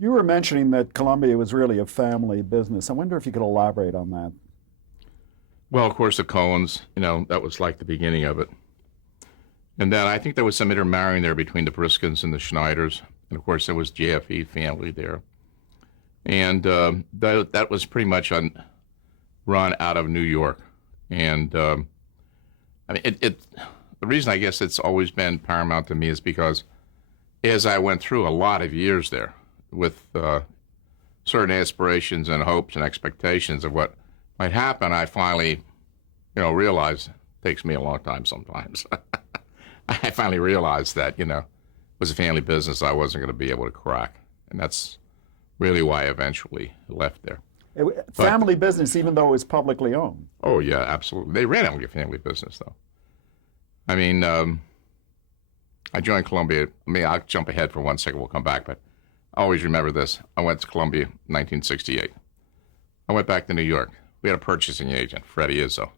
You were mentioning that Columbia was really a family business. I wonder if you could elaborate on that. Well, of course, the Coens, that was like the beginning of it. And then I think there was some intermarrying there between the Briskins and the Schneiders. And of course, there was JFE family there. And that was pretty much run out of New York. And I mean, the reason I guess it's always been paramount to me is because as I went through a lot of years there with certain aspirations and hopes and expectations of what might happen, I finally, realized it takes me a long time sometimes. I finally realized that, it was a family business I wasn't going to be able to crack. And that's really why I eventually left there. Family business, even though it was publicly owned. Oh, yeah, absolutely. They ran it like a family business, though. I mean, I joined Columbia. I'll jump ahead for 1 second. We'll come back. But I always remember this. I went to Columbia in 1968. I went back to New York. We had a purchasing agent, Freddie Izzo.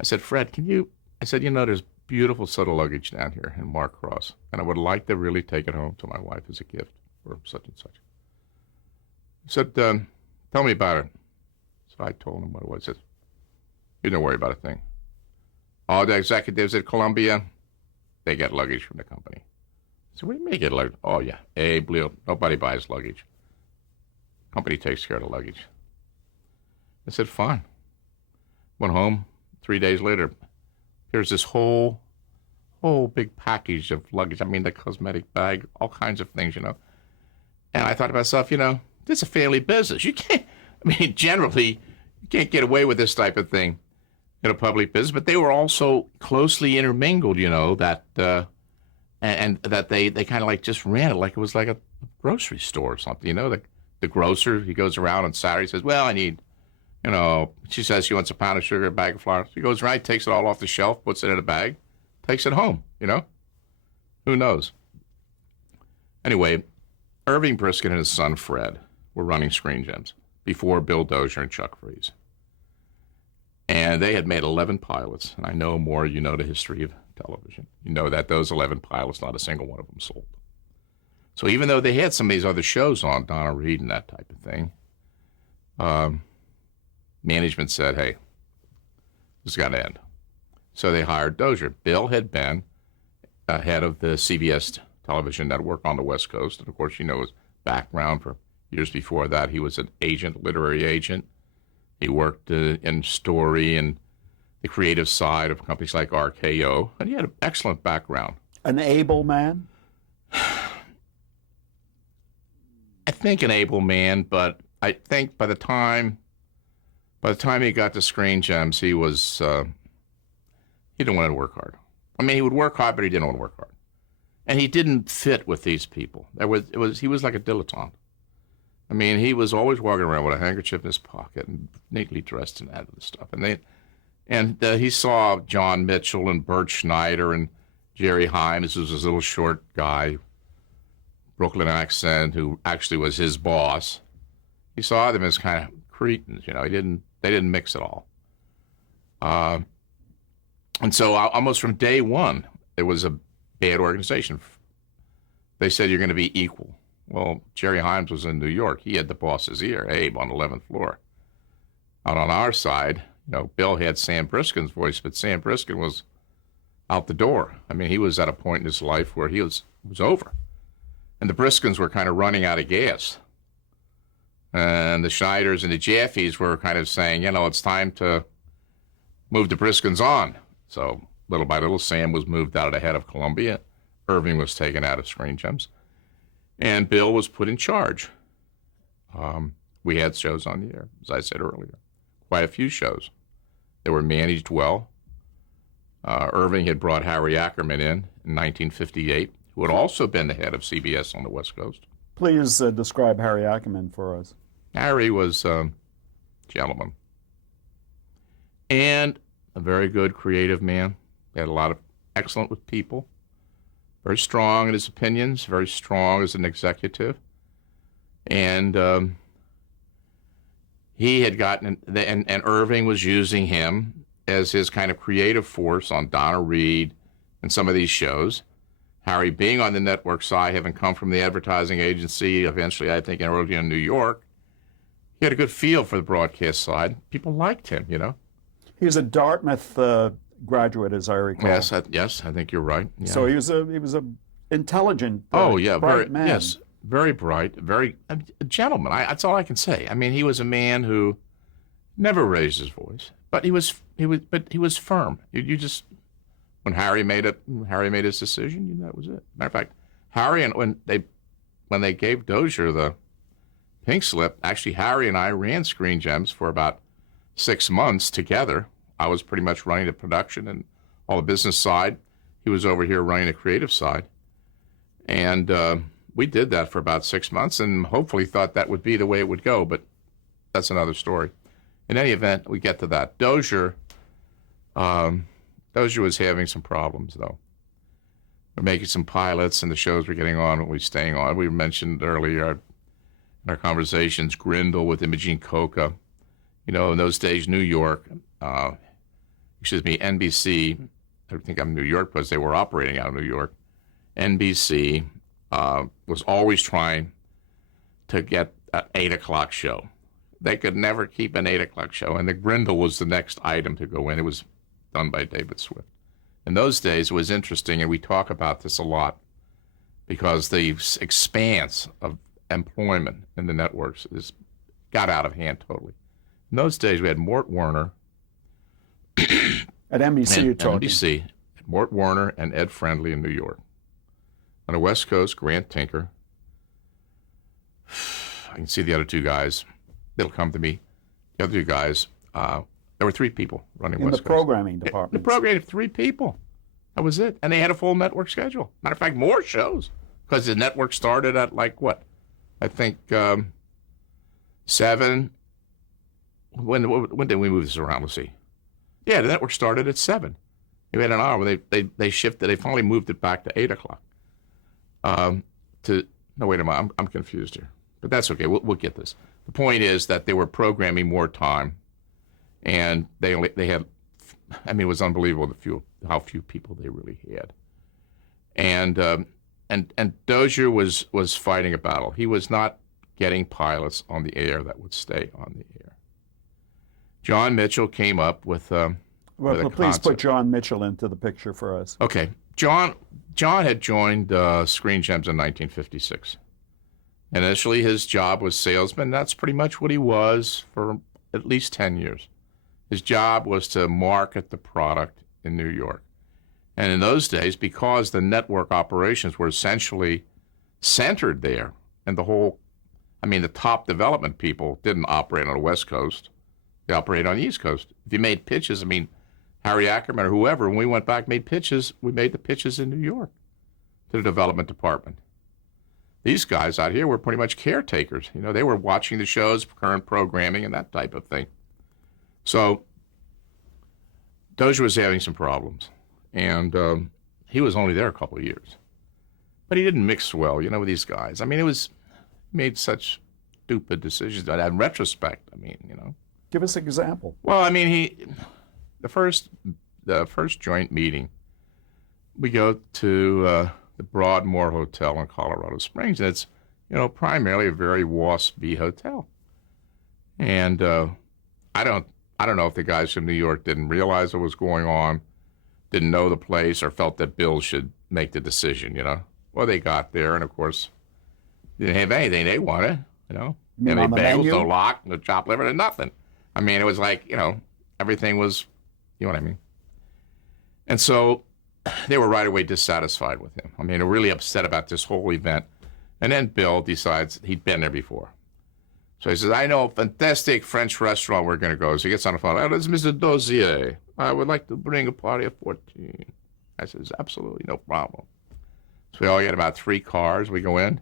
I said, Fred, there's beautiful set of luggage down here in Mark Cross, and I would like to really take it home to my wife as a gift or such and such. He said, tell me about it. So I told him what it was. He said, you don't worry about a thing. All the executives at Columbia, they get luggage from the company. I said, what do you mean get luggage? Oh, yeah. Blue. Nobody buys luggage. Company takes care of the luggage. I said, fine. Went home. 3 days later, here's this whole big package of luggage. I mean, the cosmetic bag, all kinds of things, And I thought to myself, this is a family business. Generally, you can't get away with this type of thing in a public business. But they were also closely intermingled, and that they kind of like just ran it like it was like a grocery store or something, The grocer, he goes around on Saturday, says, well, I need, she says she wants a pound of sugar, a bag of flour. She goes around, takes it all off the shelf, puts it in a bag, takes it home, Who knows? Anyway, Irving Briskin and his son Fred were running Screen Gems before Bill Dozier and Chuck Freeze. And they had made 11 pilots. And I know more, the history of television. You know that those 11 pilots, not a single one of them sold. So even though they had some of these other shows on, Donna Reed and that type of thing, management said, hey, this has got to end. So they hired Dozier. Bill had been head of the CBS television network on the West Coast. And, of course, his background for years before that. He was an agent, literary agent. He worked in story and the creative side of companies like RKO. And he had an excellent background. An able man? I think an able man, but I think by the time he got to Screen Gems, he didn't want to work hard. He would work hard, but he didn't want to work hard. And he didn't fit with these people. He was like a dilettante. He was always walking around with a handkerchief in his pocket and neatly dressed and that other stuff. And he saw John Mitchell and Bert Schneider and Jerry Himes, who was this little short guy, Brooklyn accent, who actually was his boss. He saw them as kind of cretins, They didn't mix at all. And so almost from day one, it was a bad organization. They said, you're going to be equal. Well, Jerry Himes was in New York. He had the boss's ear, Abe, on the 11th floor. Out on our side, Bill had Sam Briskin's voice, but Sam Briskin was out the door. He was at a point in his life where it was over. And the Briskins were kind of running out of gas. And the Schneiders and the Jaffees were kind of saying, it's time to move the Briskins on. So little by little, Sam was moved out of the head of Columbia. Irving was taken out of Screen Gems. And Bill was put in charge. We had shows on the air, as I said earlier. Quite a few shows. They were managed well. Irving had brought Harry Ackerman in 1958, who had also been the head of CBS on the West Coast. Please describe Harry Ackerman for us. Harry was a gentleman and a very good creative man. He had a lot of excellent with people. Very strong in his opinions, very strong as an executive. And he had gotten, and Irving was using him as his kind of creative force on Donna Reed and some of these shows. Harry being on the network side, having come from the advertising agency, eventually I think early in New York, he had a good feel for the broadcast side. People liked him, you know. He was a Dartmouth graduate, as I recall. Yes, I think you're right. Yeah. So he was a intelligent, bright man. Yes, very bright, very a gentleman. That's all I can say. I mean, he was a man who never raised his voice, but he was firm. You just when Harry made his decision, that was it. Matter of fact, Harry and when they gave Dozier the pink slip, actually Harry and I ran Screen Gems for about 6 months together. I was pretty much running the production and all the business side. He was over here running the creative side. And we did that for about 6 months and hopefully thought that would be the way it would go, but that's another story. In any event, we get to that. Dozier was having some problems, though. We're making some pilots, and the shows were getting on, and we were staying on. We mentioned earlier in our conversations Grindle with Imogene Coca. You know, in those days, New York, NBC, I think I'm in New York because they were operating out of New York. NBC was always trying to get an 8 o'clock show. They could never keep an 8 o'clock show, and the Grindle was the next item to go in. It was done by David Swift. In those days, it was interesting, and we talk about this a lot, because the expanse of employment in the networks got out of hand totally. In those days, we had Mort Werner. At NBC, you're talking. NBC, Mort Werner and Ed Friendly in New York. On the West Coast, Grant Tinker. I can see the other two guys. They'll come to me. The other two guys, there were 3 people running in West the Coast. programming department. The programming, 3 people. That was it. And they had a full network schedule. Matter of fact, more shows. Because the network started at I think 7. When did we move this around? Let's see. Yeah, the network started at 7. We had an hour where they shifted. They finally moved it back to 8 o'clock. No, wait a minute. I'm confused here. But that's okay. We'll get this. The point is that they were programming more time, and they had. I mean, it was unbelievable how few people they really had. And Dozier was fighting a battle. He was not getting pilots on the air that would stay on the air. John Mitchell came up with a please concept. put John Mitchell into the picture for us. Okay. John had joined Screen Gems in 1956. Initially, his job was salesman. That's pretty much what he was for at least 10 years. His job was to market the product in New York. And in those days, because the network operations were essentially centered there, and the top development people didn't operate on the West Coast. They operated on the East Coast. If you made pitches, Harry Ackerman or whoever, when we went back and made pitches, we made the pitches in New York to the development department. These guys out here were pretty much caretakers. You know, they were watching the shows, current programming, and that type of thing. So Dozier was having some problems, and he was only there a couple of years. But he didn't mix well, with these guys. He made such stupid decisions. In retrospect, Give us an example. Well, the first joint meeting, we go to the Broadmoor Hotel in Colorado Springs, and it's primarily a very waspy hotel. And I don't know if the guys from New York didn't realize what was going on, didn't know the place, or felt that Bill should make the decision. Well, they got there, and of course, they didn't have anything they wanted. No bagels, no lock, no chopped liver, and nothing. It was like everything was, you know what I mean. And so they were right away dissatisfied with him. They were really upset about this whole event. And then Bill decides he'd been there before. So he says, I know a fantastic French restaurant we're going to go. So he gets on the phone. Oh, this is Mr. Dozier. I would like to bring a party of 14. I says, absolutely, no problem. So we all get about 3 cars. We go in.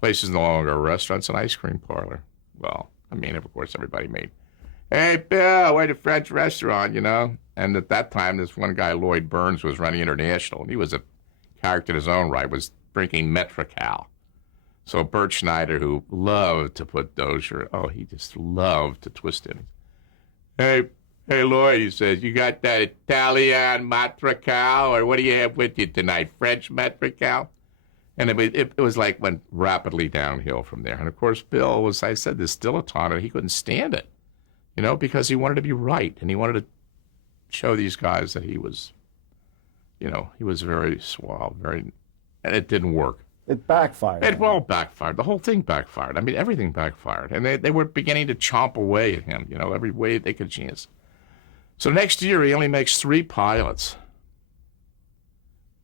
Place is no longer a restaurant. It's an ice cream parlor. Well, of course, everybody made, hey, Bill, we're at a French restaurant, And at that time, this one guy, Lloyd Burns, was running International. And he was a character in his own right, was drinking Metrical. So Bert Schneider, who loved to put Dozier, he just loved to twist it. Hey, Hey, Lloyd, he says, you got that Italian matrical, or what do you have with you tonight? French matrical? And it was like went rapidly downhill from there. And of course, Bill was, I said, this dilettante, and he couldn't stand it, because he wanted to be right. And he wanted to show these guys that he was, he was very suave, and it didn't work. It backfired. It all backfired. The whole thing backfired. I mean, everything backfired. And they were beginning to chomp away at him, every way they could chance. So next year, he only makes 3 pilots.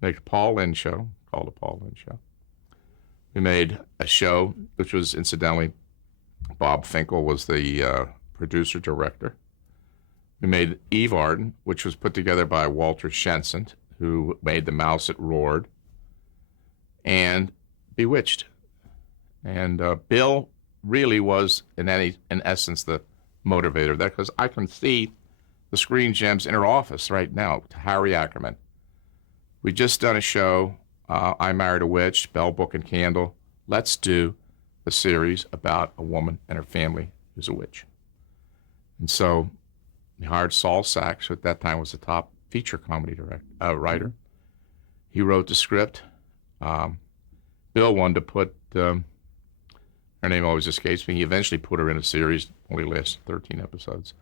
Make a Paul Lynde show, called the Paul Lynde show. We made a show, which was, incidentally, Bob Finkel was the producer-director. We made Eve Arden, which was put together by Walter Shenson, who made The Mouse That Roared, and Bewitched. And Bill really was, in essence, the motivator of that, because I can see the Screen Gems in her office right now, to Harry Ackerman. We just done a show, I Married a Witch, Bell, Book, and Candle. Let's do a series about a woman and her family who's a witch. And so we hired Saul Sachs, who at that time was the top feature comedy writer. He wrote the script. Bill wanted to put, her name always escapes me, he eventually put her in a series, only lasted 13 episodes.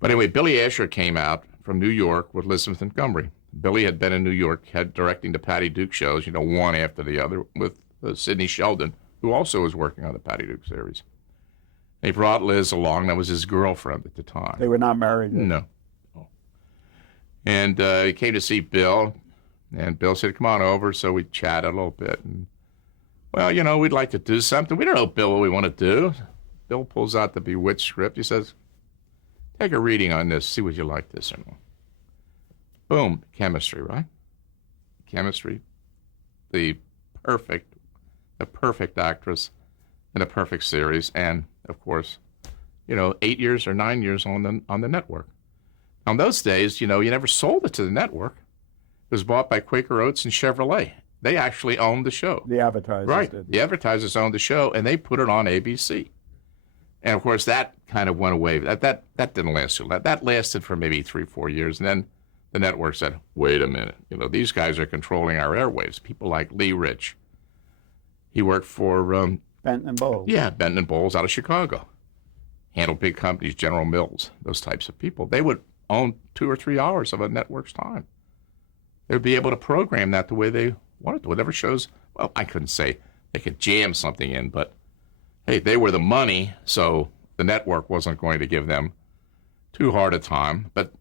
But anyway, Billy Asher came out from New York with Elizabeth Montgomery. Billy had been in New York, directing the Patty Duke shows, one after the other, with Sidney Sheldon, who also was working on the Patty Duke series. He brought Liz along. That was his girlfriend at the time. They were not married yet. No. And he came to see Bill, and Bill said, come on over. So we chatted a little bit. And, well, we'd like to do something. We don't know, Bill, what we want to do. Bill pulls out the Bewitched script. He says, take a reading on this, see what you like this or not. Boom, chemistry, right? Chemistry, the perfect actress in a perfect series, and of course, 8 years or 9 years on the network. Now, in those days, you never sold it to the network. It was bought by Quaker Oats and Chevrolet. They actually owned the show. The advertisers did. The advertisers owned the show, and they put it on ABC. And of course, that kind of went away. That didn't last too long. That lasted for maybe 3-4 years, and then the network said, "Wait a minute, these guys are controlling our airwaves." People like Lee Rich. He worked for Benton and Bowles. Yeah, Benton and Bowles out of Chicago. Handled big companies, General Mills, those types of people. They would own 2 or 3 hours of a network's time. They would be able to program that the way they wanted to. Whatever shows. Well, I couldn't say they could jam something in, but hey, they were the money, so the network wasn't going to give them too hard a time. But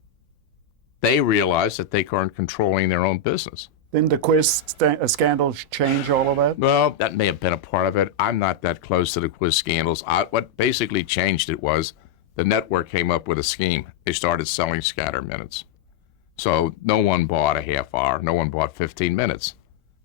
they realized that they weren't controlling their own business. Didn't the quiz scandal change all of that? Well, that may have been a part of it. I'm not that close to the quiz scandals. What basically changed it was the network came up with a scheme. They started selling scatter minutes. So no one bought a half hour. No one bought 15 minutes.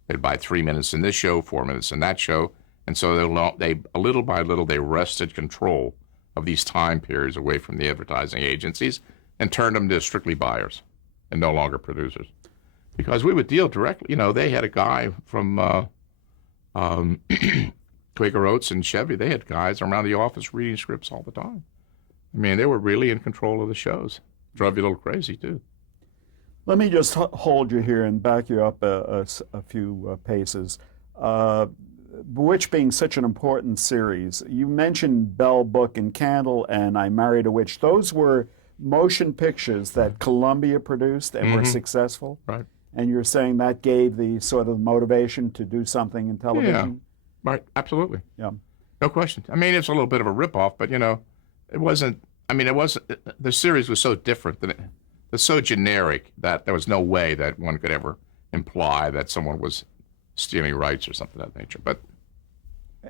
They'd buy 3 minutes in this show, 4 minutes in that show. And so they little by little, they wrested control of these time periods away from the advertising agencies and turned them to strictly buyers and no longer producers. Because we would deal directly. They had a guy from Quaker Oats and Chevy. They had guys around the office reading scripts all the time. I mean, they were really in control of the shows. Drove you a little crazy, too. Let me just hold you here and back you up a few paces. Bewitched being such an important series, you mentioned Bell, Book, and Candle and I Married a Witch. Those were motion pictures that Columbia produced and were successful. Right. And you're saying that gave the sort of motivation to do something in television? Yeah, right, absolutely. Yeah. No question. I mean, it's a little bit of a ripoff, but, it wasn't, the series was so different, it's so generic that there was no way that one could ever imply that someone was stealing rights or something of that nature. But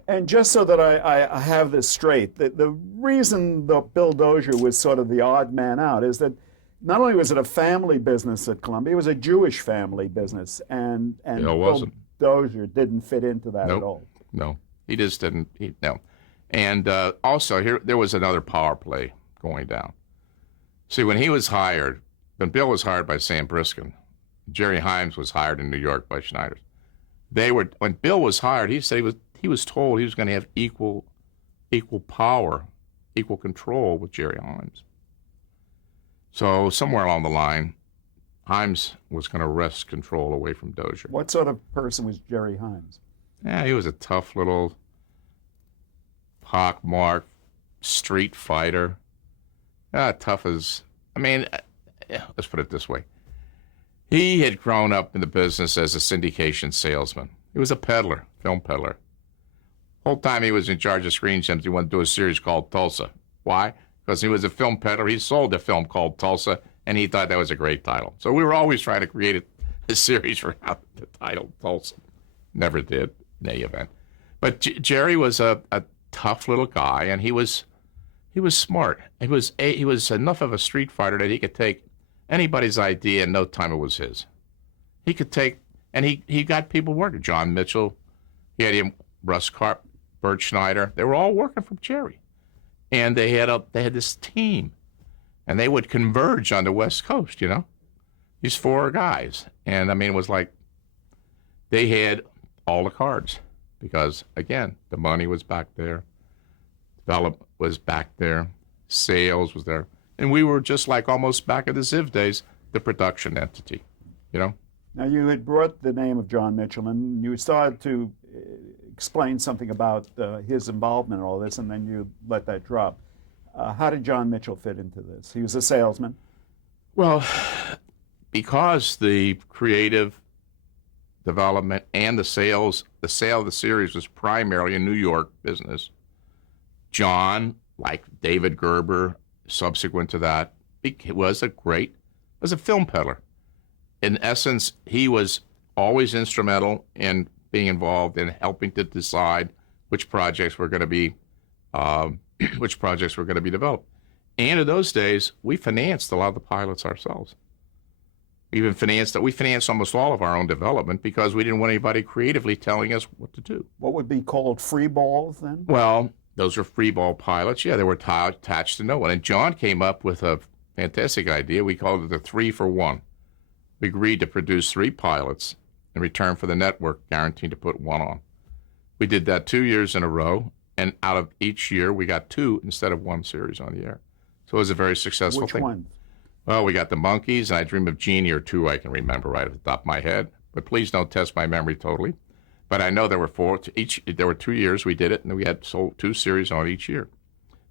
and just so that I have this straight, the reason that Bill Dozier was sort of the odd man out is that not only was it a family business at Columbia, it was a Jewish family business, and Bill Dozier didn't fit into that at all. No, he just didn't. No. And also, there was another power play going down. See, when Bill was hired by Sam Briskin, Jerry Himes was hired in New York by Schneider. When Bill was hired, he said he was told he was going to have equal power, equal control with Jerry Himes. So somewhere along the line, Himes was going to wrest control away from Dozier. What sort of person was Jerry Himes? Yeah, he was a tough little pockmarked street fighter. Tough as, I mean, let's put it this way. He had grown up in the business as a syndication salesman. He was a peddler, film peddler. Whole time he was in charge of Screen Gems, he wanted to do a series called Tulsa. Why? Because he was a film peddler. He sold a film called Tulsa, and he thought that was a great title. So we were always trying to create a series around the title Tulsa. Never did, in any event. But Jerry was a tough little guy, and he was smart. He was enough of a street fighter that he could take anybody's idea in no time it was his. He could take, and he got people working. John Mitchell, he had him, Russ Karp, Bert Schneider. They were all working for Jerry, and they had this team, and they would converge on the West Coast. You know, these four guys, and I mean it was like they had all the cards because again the money was back there, development was back there, sales was there, and we were just like almost back in the Ziv days, the production entity. You know. Now you had brought the name of John Mitchell, and you started to explain something about his involvement in all this, and then you let that drop. How did John Mitchell fit into this? He was a salesman. Well, because the creative development and the sale of the series was primarily a New York business, John, like David Gerber, subsequent to that, was a film peddler. In essence, he was always instrumental in being involved in helping to decide which projects were going to be developed. And in those days, we financed a lot of the pilots ourselves. We financed almost all of our own development because we didn't want anybody creatively telling us what to do. What would be called free balls then? Well, those were free ball pilots. Yeah, they were attached to no one. And John came up with a fantastic idea. We called it the 3-for-1. We agreed to produce 3 pilots in return for the network guaranteed to put 1 on. We did that 2 years in a row, and out of each year, we got 2 instead of 1 series on the air. So it was a very successful thing. Which one? Well, we got The Monkees, and I Dream of Jeannie, or 2 I can remember right at the top of my head. But please don't test my memory totally. But I know there were 4 each. There were 2 years we did it, and we had sold 2 series on each year.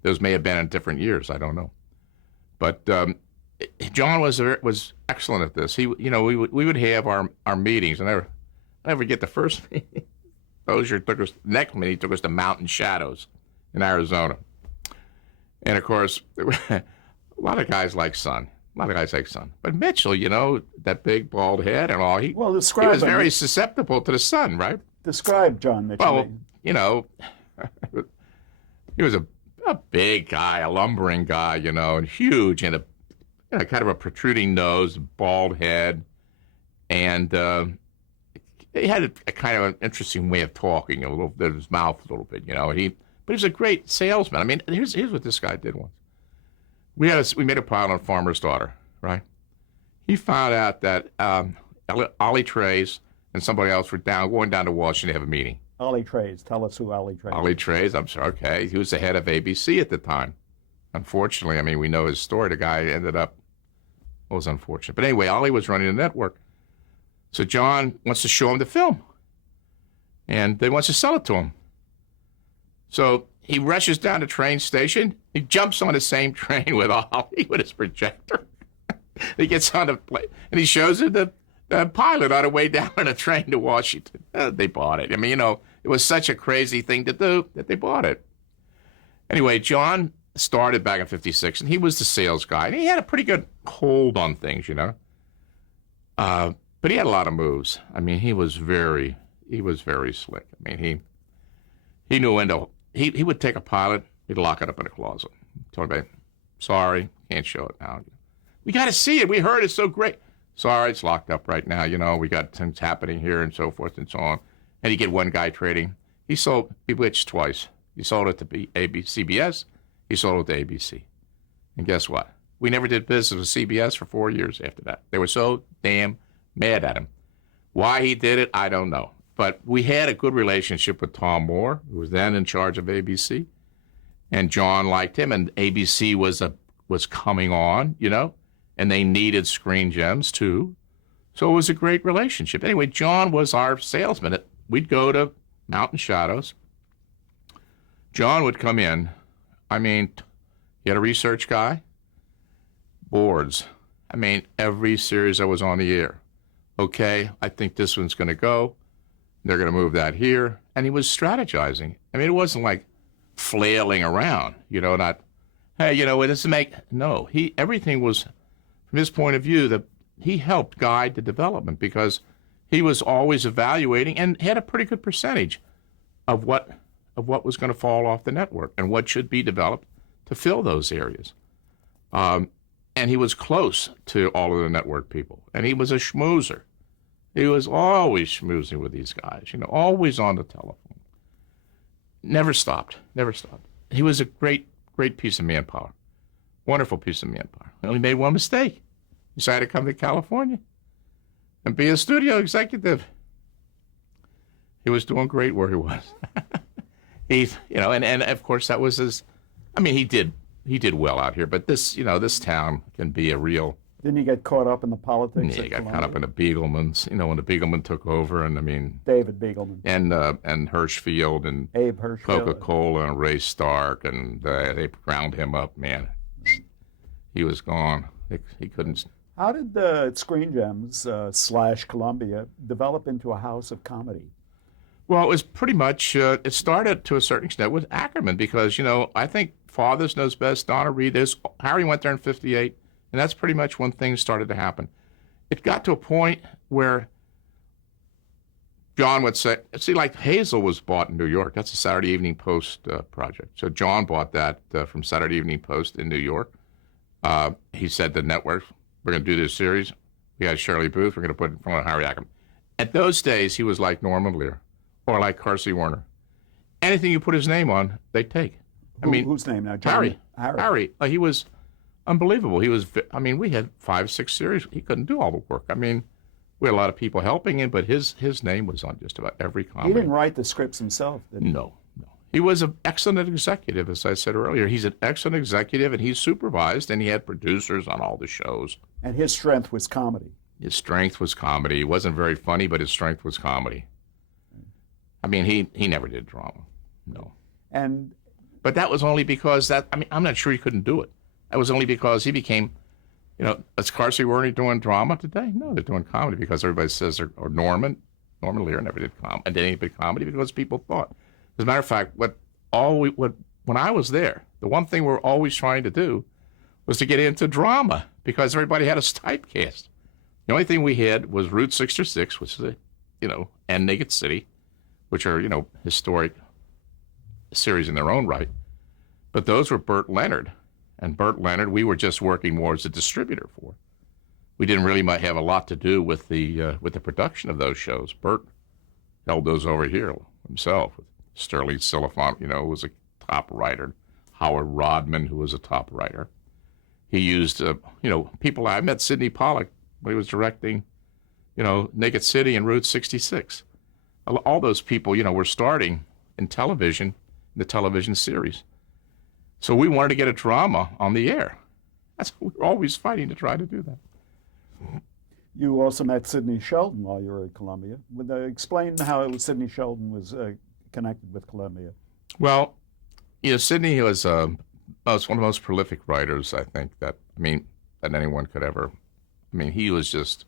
Those may have been in different years. I don't know. But John was excellent at this. We would have our meetings, and I never get the first meeting. Dozier took us next meeting. He took us to Mountain Shadows in Arizona, and of course, a lot of guys like sun. But Mitchell, that big bald head and all, he was very susceptible to the sun, right? Describe John Mitchell. Well, he was a big guy, a lumbering guy, and huge, and kind of a protruding nose, bald head, and he had a kind of an interesting way of talking, his mouth a little bit, but he was a great salesman. I mean, here's what this guy did once. We made a pilot on Farmer's Daughter, right? He found out that Ollie Trays and somebody else were going down to Washington to have a meeting. Ollie Trays. Tell us who Ollie Trays is. Ollie Trays, I'm sorry, okay. He was the head of ABC at the time. Unfortunately, I mean, we know his story. The guy ended up, it was unfortunate. But anyway, Ollie was running the network. So John wants to show him the film. And they wants to sell it to him. So he rushes down the train station. He jumps on the same train with Ollie with his projector. He gets on the plane, and he shows him the pilot on the way down on a train to Washington. They bought it. I mean, it was such a crazy thing to do that they bought it. Anyway, John started back in '56, and he was the sales guy, and he had a pretty good hold on things, but he had a lot of moves. I mean, he was very slick. I mean, he knew when to. He would take a pilot, he'd lock it up in a closet. Tell me, sorry, can't show it now. We got to see it. We heard it's so great. Sorry, it's locked up right now. We got things happening here and so forth and so on. And he get one guy trading. He Bewitched twice. He sold it to CBS. He sold it to ABC. And guess what? We never did business with CBS for 4 years after that. They were so damn mad at him. Why he did it, I don't know. But we had a good relationship with Tom Moore, who was then in charge of ABC. And John liked him, and ABC was coming on, and they needed Screen Gems too. So it was a great relationship. Anyway, John was our salesman. We'd go to Mountain Shadows. John would come in. I mean, he had a research guy, boards. I mean, every series that was on the air. Okay, I think this one's going to go. They're going to move that here. And he was strategizing. I mean, it wasn't like flailing around, not, hey, it doesn't make, no. Everything was, from his point of view, that he helped guide the development because he was always evaluating and had a pretty good percentage of what was going to fall off the network and what should be developed to fill those areas. And he was close to all of the network people. And he was a schmoozer. He was always schmoozing with these guys, always on the telephone. Never stopped. He was a great, great piece of manpower. Wonderful piece of manpower. He only made one mistake. He decided to come to California and be a studio executive. He was doing great where he was. And of course that was his, he did well out here, but this town can be a real. Didn't he get caught up in the politics? Yeah, he got caught up in the Beaglemans, when the Beagleman took over, and David Beagleman. And Hirschfield and Abe Hirschfield. Coca-Cola and Ray Stark, and they ground him up, man. He was gone. He couldn't. How did the Screen Gems / Columbia develop into a house of comedy? Well, it was pretty much, it started to a certain extent with Ackerman because, I think Fathers Knows Best, Donna Reed, Harry went there in 58, and that's pretty much when things started to happen. It got to a point where John would say, see, like Hazel was bought in New York. That's a Saturday Evening Post project. So John bought that from Saturday Evening Post in New York. He said to the network, we're going to do this series. We had Shirley Booth. We're going to put it in front of Harry Ackerman. At those days, he was like Norman Lear or like Carsey Werner. Anything you put his name on, they'd take. Whose name now? Harry. He was unbelievable. We had 5, 6 series. He couldn't do all the work. We had a lot of people helping him, but his name was on just about every comedy. He didn't write the scripts himself, did he? No. He was an excellent executive, as I said earlier. He's an excellent executive, and he supervised, and he had producers on all the shows. And his strength was comedy. His strength was comedy. He wasn't very funny, but his strength was comedy. He never did drama. No. But that was only because I'm not sure he couldn't do it. That was only because he became, is Carsey Werner doing drama today? No, they're doing comedy because everybody says or Norman Lear never did comedy, and any big comedy because people thought. As a matter of fact, when I was there, the one thing we were always trying to do was to get into drama because everybody had us typecast. The only thing we had was Route 66, which is and Naked City, which are, historic series in their own right. But those were Burt Leonard. And Burt Leonard, we were just working more as a distributor for. We didn't really have a lot to do with the production of those shows. Burt held those over here himself. Sterling Silliphant, was a top writer. Howard Rodman, who was a top writer. He used, people. I met Sidney Pollack when he was directing, Naked City and Route 66. All those people, were starting in television, the television series. So we wanted to get a drama on the air. That's what we were always fighting to try to do that. You also met Sidney Sheldon while you were at Columbia. Explain how Sidney Sheldon was connected with Columbia. Well, Sidney was one of the most prolific writers, I think, that anyone could ever. He was just,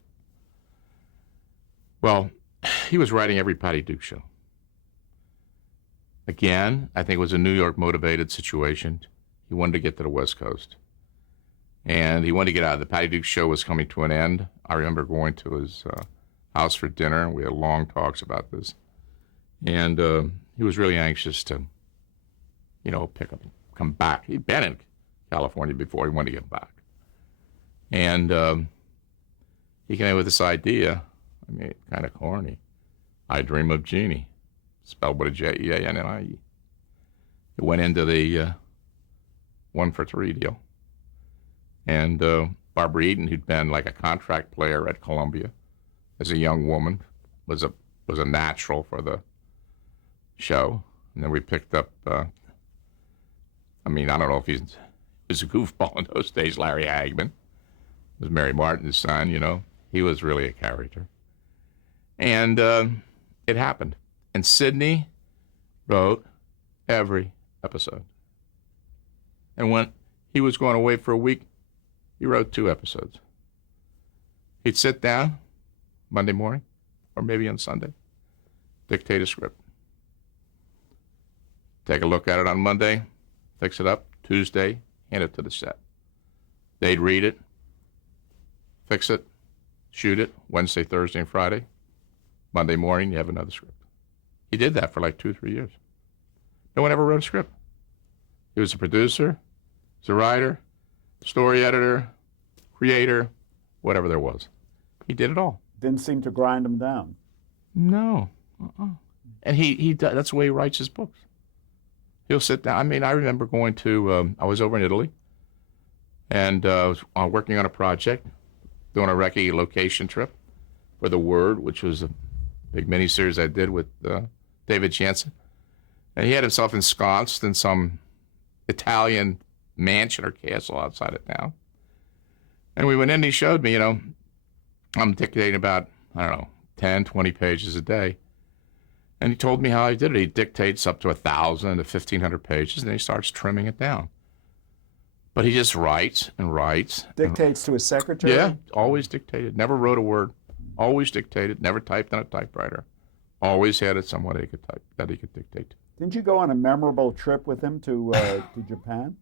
he was writing every Patty Duke show. Again, I think it was a New York motivated situation. He wanted to get to the West Coast. And he wanted to get out. The Patty Duke show was coming to an end. I remember going to his house for dinner, and we had long talks about this. And he was really anxious to, come back. He'd been in California before. He wanted to get back. And he came with this idea, kind of corny. I Dream of Jeannie, spelled with a Jeannie. It went into the 1 for 3 deal. And Barbara Eden, who'd been like a contract player at Columbia as a young woman, was a natural for the show. And then we picked up, I don't know if he was a goofball in those days, Larry Hagman. was Mary Martin's son, you know. He was really a character. And it happened. And Sidney wrote every episode. And when he was going away for a week, he wrote 2 episodes. He'd sit down Monday morning, or maybe on Sunday, dictate a script. Take a look at it on Monday, fix it up. Tuesday, hand it to the set. They'd read it, fix it, shoot it, Wednesday, Thursday, and Friday. Monday morning, you have another script. He did that for like 2 or 3 years. No one ever wrote a script. He was a producer, he was a writer, story editor, creator, whatever there was. He did it all. Didn't seem to grind him down. No. And that's the way he writes his books. He'll sit down. I mean, I remember going to, I was over in Italy, and I was working on a project, doing a recce location trip for The Word, which was a big miniseries I did with David Jansen. And he had himself ensconced in some Italian mansion or castle outside of town. And we went in and he showed me, you know, I'm dictating about, I don't know, 10, 20 pages a day. And he told me how he did it. He dictates up to 1,000 to 1,500 pages, and then he starts trimming it down. But he just writes and writes. Dictates to his secretary? Yeah, always dictated. Never wrote a word. Always dictated. Never typed on a typewriter. Always had it someone he could type that he could dictate to. Didn't you go on a memorable trip with him to Japan?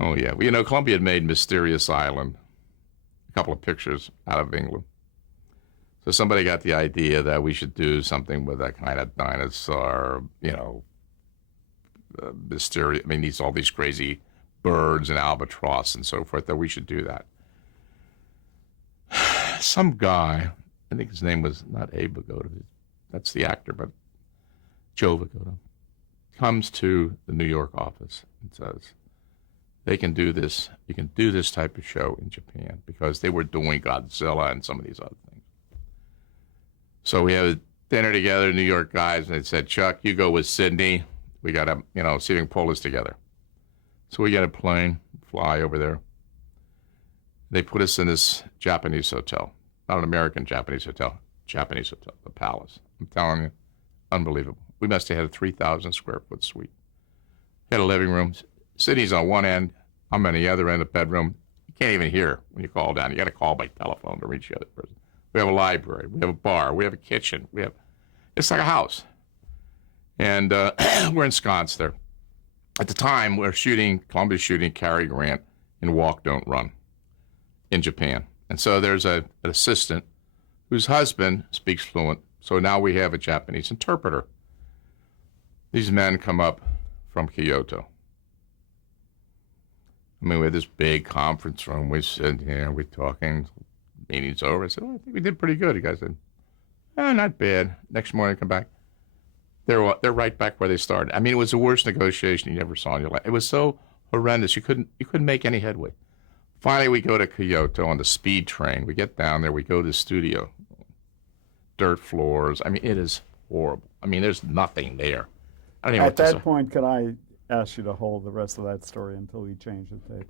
Oh, yeah. Well, you know, Columbia had made Mysterious Island, a couple of pictures out of England. So somebody got the idea that we should do something with that kind of dinosaur, you know, mysterious. I mean, all these crazy birds and albatross and so forth, that we should do that. Some guy, I think his name was not Abe Vigoda, that's the actor, but Joe Vigoda, comes to the New York office and says, they can do this, you can do this type of show in Japan, because they were doing Godzilla and some of these other things. So we had a dinner together, New York guys, and they said, Chuck, you go with Sidney. We got to, you know, see if we can pull this together. So we got a plane, fly over there. They put us in this Japanese hotel, not an American Japanese hotel, the Palace. I'm telling you, unbelievable. We must have had a 3,000 square foot suite. We had a living room. Sidney's on one end, I'm on the other end of the bedroom. You can't even hear when you call down. You got to call by telephone to reach the other person. We have a library. We have a bar. We have a kitchen. It's like a house. And we're ensconced there. At the time, Columbia's shooting Cary Grant in Walk, Don't Run in Japan. And so there's an assistant whose husband speaks fluent. So now we have a Japanese interpreter. These men come up from Kyoto. I mean, we had this big conference room. We sit here, we're talking. Meeting's over. I said, well, I think we did pretty good. The guy said, not bad. Next morning, I come back. They're right back where they started. I mean, it was the worst negotiation you ever saw in your life. It was so horrendous. You couldn't make any headway. Finally, we go to Kyoto on the speed train. We get down there. We go to the studio. Dirt floors. I mean, it is horrible. I mean, there's nothing there. I don't even know At that point, could I ask you to hold the rest of that story until we change the tape?